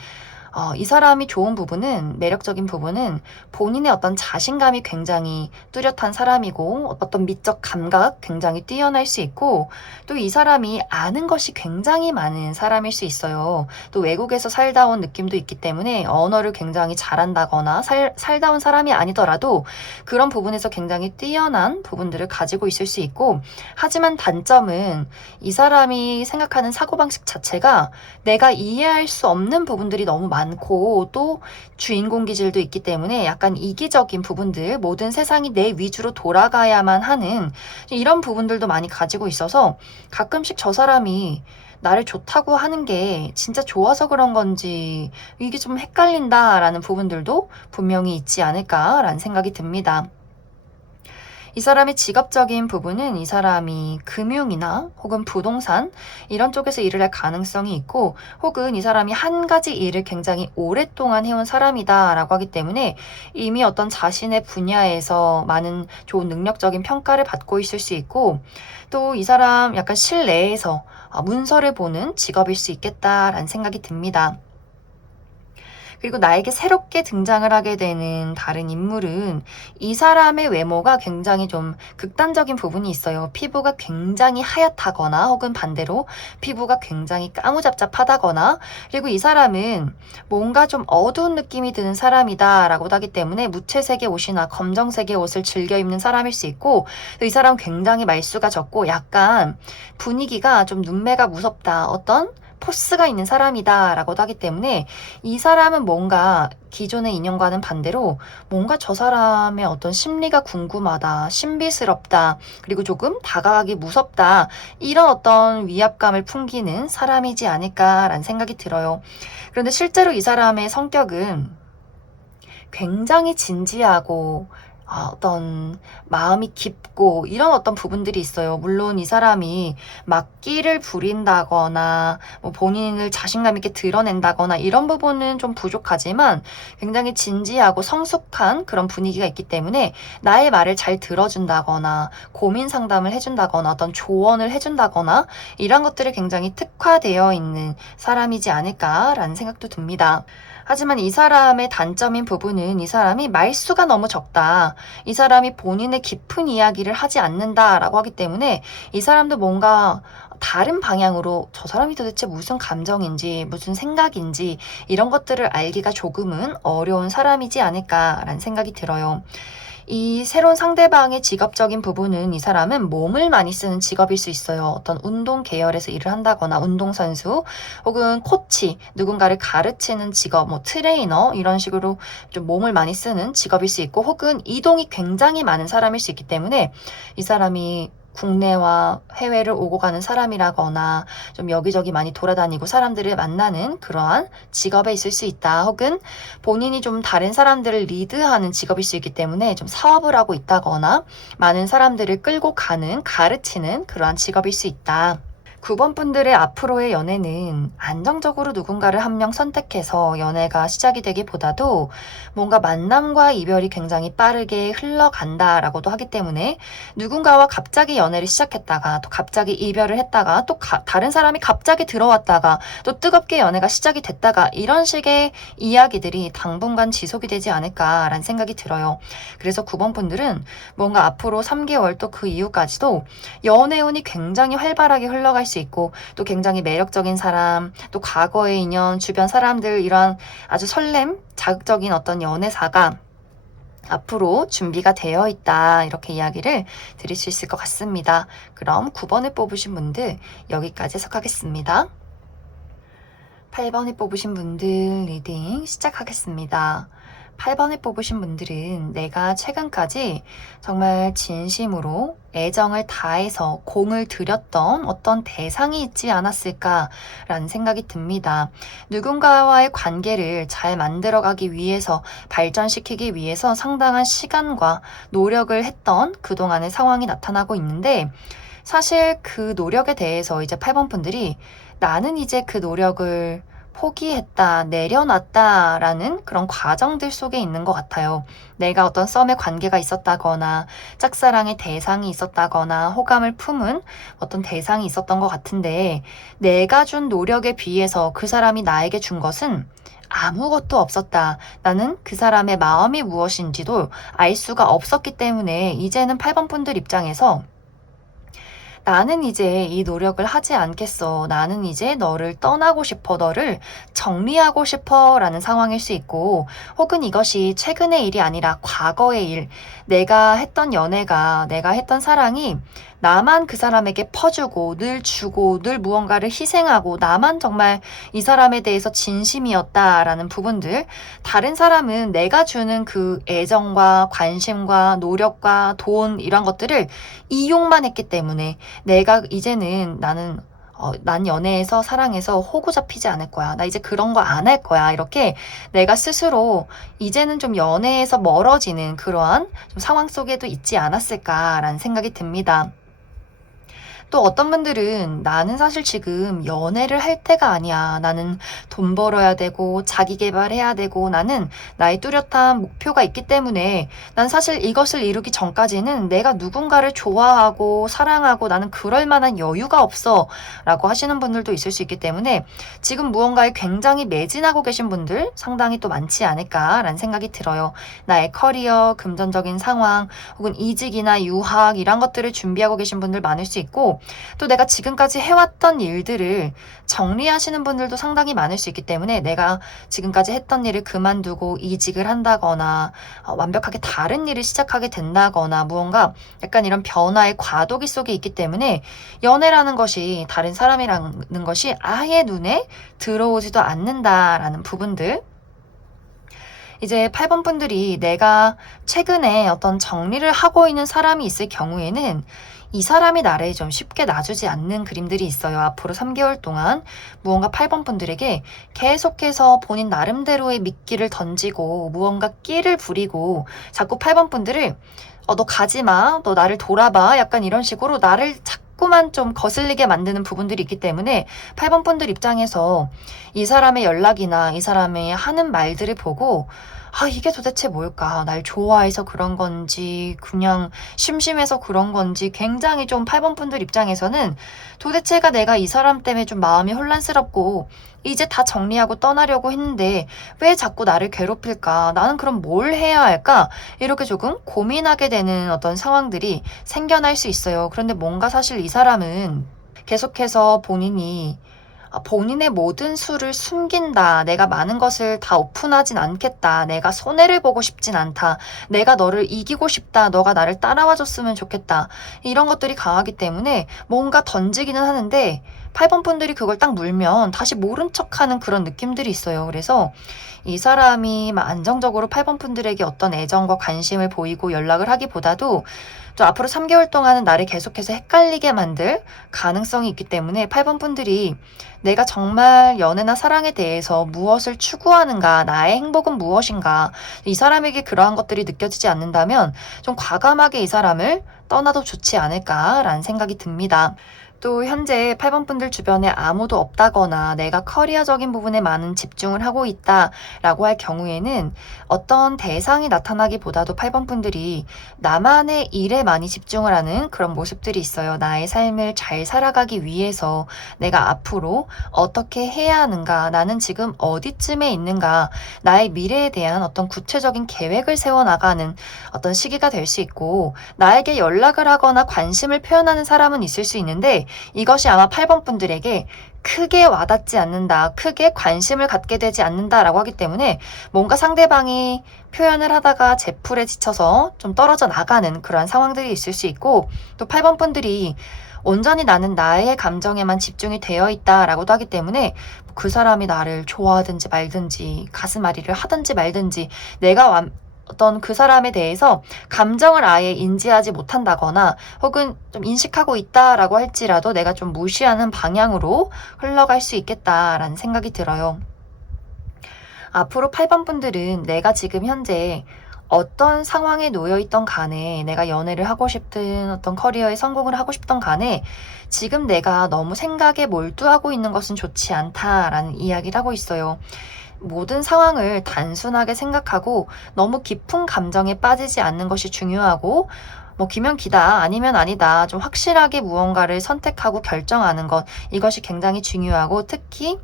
이 사람이 좋은 부분은, 매력적인 부분은 본인의 어떤 자신감이 굉장히 뚜렷한 사람이고, 어떤 미적 감각 굉장히 뛰어날 수 있고, 또 이 사람이 아는 것이 굉장히 많은 사람일 수 있어요. 또 외국에서 살다 온 느낌도 있기 때문에 언어를 굉장히 잘한다거나 살다 온 사람이 아니더라도 그런 부분에서 굉장히 뛰어난 부분들을 가지고 있을 수 있고, 하지만 단점은 이 사람이 생각하는 사고방식 자체가 내가 이해할 수 없는 부분들이 너무 많고 또 주인공 기질도 있기 때문에 약간 이기적인 부분들, 모든 세상이 내 위주로 돌아가야만 하는 이런 부분들도 많이 가지고 있어서 가끔씩 저 사람이 나를 좋다고 하는 게 진짜 좋아서 그런 건지 이게 좀 헷갈린다라는 부분들도 분명히 있지 않을까라는 생각이 듭니다. 이 사람의 직업적인 부분은 이 사람이 금융이나 혹은 부동산 이런 쪽에서 일을 할 가능성이 있고 혹은 이 사람이 한 가지 일을 굉장히 오랫동안 해온 사람이다라고 하기 때문에 이미 어떤 자신의 분야에서 많은 좋은 능력적인 평가를 받고 있을 수 있고 또 이 사람 약간 실내에서 문서를 보는 직업일 수 있겠다라는 생각이 듭니다. 그리고 나에게 새롭게 등장을 하게 되는 다른 인물은 이 사람의 외모가 굉장히 좀 극단적인 부분이 있어요. 피부가 굉장히 하얗다거나 혹은 반대로 피부가 굉장히 까무잡잡하다거나 그리고 이 사람은 뭔가 좀 어두운 느낌이 드는 사람이다라고도 하기 때문에 무채색의 옷이나 검정색의 옷을 즐겨 입는 사람일 수 있고 이 사람은 굉장히 말수가 적고 약간 분위기가 좀 눈매가 무섭다. 어떤 포스가 있는 사람이다 라고도 하기 때문에 이 사람은 뭔가 기존의 인연과는 반대로 뭔가 저 사람의 어떤 심리가 궁금하다, 신비스럽다, 그리고 조금 다가가기 무섭다 이런 어떤 위압감을 풍기는 사람이지 않을까라는 생각이 들어요. 그런데 실제로 이 사람의 성격은 굉장히 진지하고 어떤 마음이 깊고 이런 어떤 부분들이 있어요. 물론 이 사람이 막 끼를 부린다거나 뭐 본인을 자신감 있게 드러낸다거나 이런 부분은 좀 부족하지만 굉장히 진지하고 성숙한 그런 분위기가 있기 때문에 나의 말을 잘 들어준다거나 고민 상담을 해준다거나 어떤 조언을 해준다거나 이런 것들이 굉장히 특화되어 있는 사람이지 않을까라는 생각도 듭니다. 하지만 이 사람의 단점인 부분은 이 사람이 말수가 너무 적다. 이 사람이 본인의 깊은 이야기를 하지 않는다라고 하기 때문에 이 사람도 뭔가 다른 방향으로 저 사람이 도대체 무슨 감정인지 무슨 생각인지 이런 것들을 알기가 조금은 어려운 사람이지 않을까라는 생각이 들어요. 이 새로운 상대방의 직업적인 부분은 이 사람은 몸을 많이 쓰는 직업일 수 있어요. 어떤 운동 계열에서 일을 한다거나 운동선수 혹은 코치, 누군가를 가르치는 직업, 뭐 트레이너 이런 식으로 좀 몸을 많이 쓰는 직업일 수 있고 혹은 이동이 굉장히 많은 사람일 수 있기 때문에 이 사람이 국내와 해외를 오고 가는 사람이라거나 좀 여기저기 많이 돌아다니고 사람들을 만나는 그러한 직업에 있을 수 있다. 혹은 본인이 좀 다른 사람들을 리드하는 직업일 수 있기 때문에 좀 사업을 하고 있다거나 많은 사람들을 끌고 가는, 가르치는 그러한 직업일 수 있다. 9번 분들의 앞으로의 연애는 안정적으로 누군가를 한 명 선택해서 연애가 시작이 되기보다도 뭔가 만남과 이별이 굉장히 빠르게 흘러간다라고도 하기 때문에 누군가와 갑자기 연애를 시작했다가 또 갑자기 이별을 했다가 또 다른 사람이 갑자기 들어왔다가 또 뜨겁게 연애가 시작이 됐다가 이런 식의 이야기들이 당분간 지속이 되지 않을까라는 생각이 들어요. 그래서 9번 분들은 뭔가 앞으로 3개월 또 그 이후까지도 연애운이 굉장히 활발하게 흘러갈 수 있고 또 굉장히 매력적인 사람, 또 과거의 인연, 주변 사람들 이런 아주 설렘, 자극적인 어떤 연애사가 앞으로 준비가 되어 있다. 이렇게 이야기를 드릴 수 있을 것 같습니다. 그럼 9번을 뽑으신 분들 여기까지 해석하겠습니다. 8번을 뽑으신 분들 리딩 시작하겠습니다. 8번을 뽑으신 분들은 내가 최근까지 정말 진심으로 애정을 다해서 공을 들였던 어떤 대상이 있지 않았을까라는 생각이 듭니다. 누군가와의 관계를 잘 만들어가기 위해서 발전시키기 위해서 상당한 시간과 노력을 했던 그동안의 상황이 나타나고 있는데 사실 그 노력에 대해서 이제 8번 분들이 나는 이제 그 노력을 포기했다, 내려놨다라는 그런 과정들 속에 있는 것 같아요. 내가 어떤 썸의 관계가 있었다거나 짝사랑의 대상이 있었다거나 호감을 품은 어떤 대상이 있었던 것 같은데 내가 준 노력에 비해서 그 사람이 나에게 준 것은 아무것도 없었다. 나는 그 사람의 마음이 무엇인지도 알 수가 없었기 때문에 이제는 8번 분들 입장에서 나는 이제 이 노력을 하지 않겠어. 나는 이제 너를 떠나고 싶어. 너를 정리하고 싶어. 라는 상황일 수 있고, 혹은 이것이 최근의 일이 아니라 과거의 일. 내가 했던 연애가, 내가 했던 사랑이 나만 그 사람에게 퍼주고, 늘 주고, 늘 무언가를 희생하고, 나만 정말 이 사람에 대해서 진심이었다라는 부분들. 다른 사람은 내가 주는 그 애정과 관심과 노력과 돈, 이런 것들을 이용만 했기 때문에 내가 이제는 난 연애에서 사랑해서 호구 잡히지 않을 거야. 나 이제 그런 거 안 할 거야. 이렇게 내가 스스로 이제는 좀 연애에서 멀어지는 그러한 좀 상황 속에도 있지 않았을까라는 생각이 듭니다. 또 어떤 분들은 나는 사실 지금 연애를 할 때가 아니야. 나는 돈 벌어야 되고 자기 개발해야 되고 나는 나의 뚜렷한 목표가 있기 때문에 난 사실 이것을 이루기 전까지는 내가 누군가를 좋아하고 사랑하고 나는 그럴 만한 여유가 없어 라고 하시는 분들도 있을 수 있기 때문에 지금 무언가에 굉장히 매진하고 계신 분들 상당히 또 많지 않을까라는 생각이 들어요. 나의 커리어, 금전적인 상황 혹은 이직이나 유학 이런 것들을 준비하고 계신 분들 많을 수 있고 또 내가 지금까지 해왔던 일들을 정리하시는 분들도 상당히 많을 수 있기 때문에 내가 지금까지 했던 일을 그만두고 이직을 한다거나 완벽하게 다른 일을 시작하게 된다거나 무언가 약간 이런 변화의 과도기 속에 있기 때문에 연애라는 것이 다른 사람이라는 것이 아예 눈에 들어오지도 않는다라는 부분들 이제 8번 분들이 내가 최근에 어떤 정리를 하고 있는 사람이 있을 경우에는 이 사람이 나를 좀 쉽게 놔주지 않는 그림들이 있어요. 앞으로 3개월 동안 무언가 8번 분들에게 계속해서 본인 나름대로의 미끼를 던지고 무언가 끼를 부리고 자꾸 8번 분들을 너 가지 마, 너 나를 돌아봐, 약간 이런 식으로 나를 자꾸만 좀 거슬리게 만드는 부분들이 있기 때문에 8번 분들 입장에서 이 사람의 연락이나 이 사람의 하는 말들을 보고 이게 도대체 뭘까? 날 좋아해서 그런 건지, 그냥 심심해서 그런 건지, 굉장히 좀 8번 분들 입장에서는 도대체가 내가 이 사람 때문에 좀 마음이 혼란스럽고, 이제 다 정리하고 떠나려고 했는데, 왜 자꾸 나를 괴롭힐까? 나는 그럼 뭘 해야 할까? 이렇게 조금 고민하게 되는 어떤 상황들이 생겨날 수 있어요. 그런데 뭔가 사실 이 사람은 계속해서 본인의 모든 수를 숨긴다. 내가 많은 것을 다 오픈하진 않겠다. 내가 손해를 보고 싶진 않다. 내가 너를 이기고 싶다. 너가 나를 따라와 줬으면 좋겠다. 이런 것들이 강하기 때문에 뭔가 던지기는 하는데 8번 분들이 그걸 딱 물면 다시 모른 척하는 그런 느낌들이 있어요. 그래서 이 사람이 안정적으로 8번 분들에게 어떤 애정과 관심을 보이고 연락을 하기보다도 또 앞으로 3개월 동안은 나를 계속해서 헷갈리게 만들 가능성이 있기 때문에 8번 분들이 내가 정말 연애나 사랑에 대해서 무엇을 추구하는가, 나의 행복은 무엇인가, 이 사람에게 그러한 것들이 느껴지지 않는다면 좀 과감하게 이 사람을 떠나도 좋지 않을까라는 생각이 듭니다. 또 현재 8번 분들 주변에 아무도 없다거나 내가 커리어적인 부분에 많은 집중을 하고 있다라고 할 경우에는 어떤 대상이 나타나기보다도 8번 분들이 나만의 일에 많이 집중을 하는 그런 모습들이 있어요. 나의 삶을 잘 살아가기 위해서 내가 앞으로 어떻게 해야 하는가, 나는 지금 어디쯤에 있는가, 나의 미래에 대한 어떤 구체적인 계획을 세워나가는 어떤 시기가 될 수 있고, 나에게 연락을 하거나 관심을 표현하는 사람은 있을 수 있는데 이것이 아마 8번 분들에게 크게 와닿지 않는다, 크게 관심을 갖게 되지 않는다라고 하기 때문에 뭔가 상대방이 표현을 하다가 제풀에 지쳐서 좀 떨어져 나가는 그러한 상황들이 있을 수 있고, 또 8번 분들이 온전히 나는 나의 감정에만 집중이 되어 있다라고도 하기 때문에 그 사람이 나를 좋아하든지 말든지 가슴앓이를 하든지 말든지 내가 어떤 그 사람에 대해서 감정을 아예 인지하지 못한다거나 혹은 좀 인식하고 있다라고 할지라도 내가 좀 무시하는 방향으로 흘러갈 수 있겠다라는 생각이 들어요. 앞으로 8번 분들은 내가 지금 현재 어떤 상황에 놓여있던 간에 내가 연애를 하고 싶든 어떤 커리어에 성공을 하고 싶던 간에 지금 내가 너무 생각에 몰두하고 있는 것은 좋지 않다라는 이야기를 하고 있어요. 모든 상황을 단순하게 생각하고 너무 깊은 감정에 빠지지 않는 것이 중요하고, 기면 기다, 아니면 아니다, 좀 확실하게 무언가를 선택하고 결정하는 것, 이것이 굉장히 중요하고, 특히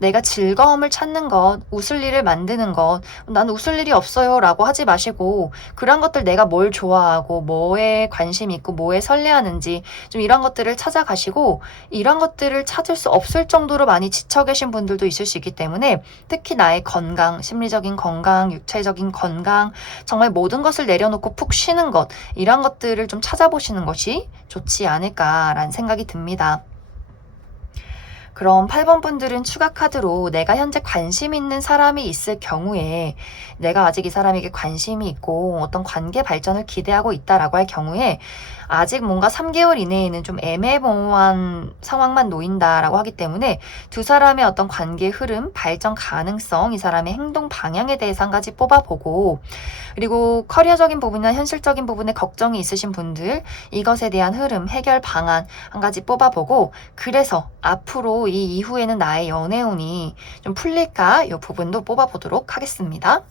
내가 즐거움을 찾는 것, 웃을 일을 만드는 것, 난 웃을 일이 없어요 라고 하지 마시고 그런 것들, 내가 뭘 좋아하고 뭐에 관심 있고 뭐에 설레하는지 좀 이런 것들을 찾아가시고, 이런 것들을 찾을 수 없을 정도로 많이 지쳐 계신 분들도 있을 수 있기 때문에 특히 나의 건강, 심리적인 건강, 육체적인 건강, 정말 모든 것을 내려놓고 푹 쉬는 것, 이런 것들을 좀 찾아보시는 것이 좋지 않을까라는 생각이 듭니다. 그럼 8번 분들은 추가 카드로 내가 현재 관심 있는 사람이 있을 경우에, 내가 아직 이 사람에게 관심이 있고 어떤 관계 발전을 기대하고 있다라고 할 경우에 아직 뭔가 3개월 이내에는 좀 애매모호한 상황만 놓인다라고 하기 때문에 두 사람의 어떤 관계 흐름, 발전 가능성, 이 사람의 행동 방향에 대해서 한 가지 뽑아보고, 그리고 커리어적인 부분이나 현실적인 부분에 걱정이 있으신 분들, 이것에 대한 흐름, 해결 방안 한 가지 뽑아보고, 그래서 앞으로 이 이후에는 나의 연애운이 좀 풀릴까, 이 부분도 뽑아보도록 하겠습니다.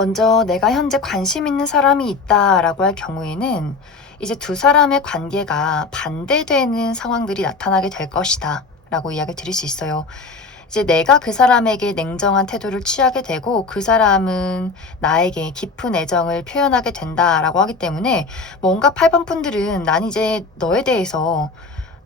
먼저 내가 현재 관심 있는 사람이 있다라고 할 경우에는 이제 두 사람의 관계가 반대되는 상황들이 나타나게 될 것이다 라고 이야기를 드릴 수 있어요. 이제 내가 그 사람에게 냉정한 태도를 취하게 되고 그 사람은 나에게 깊은 애정을 표현하게 된다라고 하기 때문에 뭔가 8번 분들은 난 이제 너에 대해서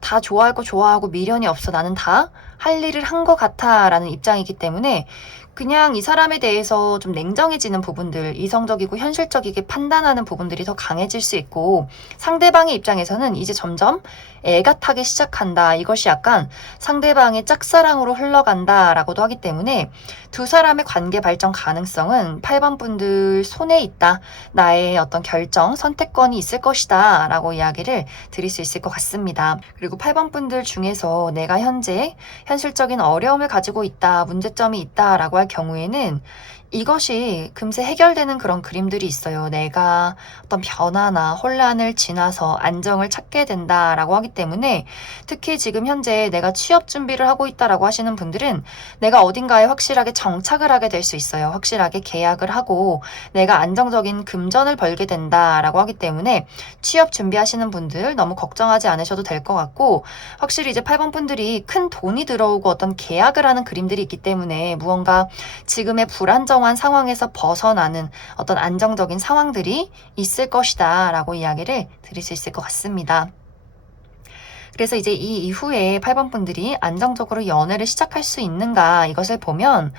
다 좋아할 거 좋아하고 미련이 없어. 나는 다 할 일을 한 것 같아 라는 입장이기 때문에 그냥 이 사람에 대해서 좀 냉정해지는 부분들, 이성적이고 현실적이게 판단하는 부분들이 더 강해질 수 있고 상대방의 입장에서는 이제 점점 애가 타기 시작한다. 이것이 약간 상대방의 짝사랑으로 흘러간다 라고도 하기 때문에 두 사람의 관계 발전 가능성은 8번 분들 손에 있다. 나의 어떤 결정, 선택권이 있을 것이다 라고 이야기를 드릴 수 있을 것 같습니다. 그리고 8번 분들 중에서 내가 현재 현실적인 어려움을 가지고 있다, 문제점이 있다 라고 할 경우에는 이것이 금세 해결되는 그런 그림들이 있어요. 내가 어떤 변화나 혼란을 지나서 안정을 찾게 된다라고 하기 때문에 특히 지금 현재 내가 취업 준비를 하고 있다라고 하시는 분들은 내가 어딘가에 확실하게 정착을 하게 될 수 있어요. 확실하게 계약을 하고 내가 안정적인 금전을 벌게 된다라고 하기 때문에 취업 준비하시는 분들 너무 걱정하지 않으셔도 될 것 같고 확실히 이제 8번 분들이 큰 돈이 들어오고 어떤 계약을 하는 그림들이 있기 때문에 무언가 지금의 불안정한 상황에서 벗어나는 어떤 안정적인 상황들이 있을 것이다 라고 이야기를 드릴 수 있을 것 같습니다. 그래서 이제 이 이후에 8번 분들이 안정적으로 연애를 시작할 수 있는가 이것을 보면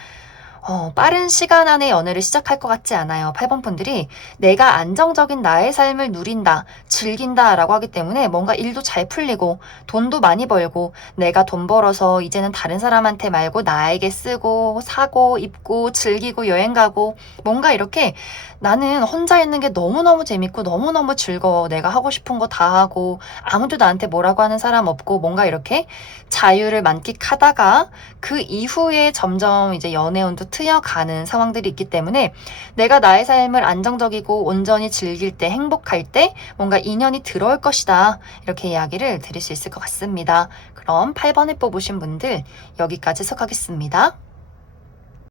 빠른 시간 안에 연애를 시작할 것 같지 않아요. 8번 분들이 내가 안정적인 나의 삶을 누린다, 즐긴다 라고 하기 때문에 뭔가 일도 잘 풀리고 돈도 많이 벌고 내가 돈 벌어서 이제는 다른 사람한테 말고 나에게 쓰고 사고 입고 즐기고 여행 가고 뭔가 이렇게 나는 혼자 있는 게 너무너무 재밌고 너무너무 즐거워. 내가 하고 싶은 거 다 하고 아무도 나한테 뭐라고 하는 사람 없고 뭔가 이렇게 자유를 만끽하다가 그 이후에 점점 이제 연애운도 트여가는 상황들이 있기 때문에 내가 나의 삶을 안정적이고 온전히 즐길 때 행복할 때 뭔가 인연이 들어올 것이다. 이렇게 이야기를 드릴 수 있을 것 같습니다. 그럼 8번을 뽑으신 분들 여기까지 속하겠습니다.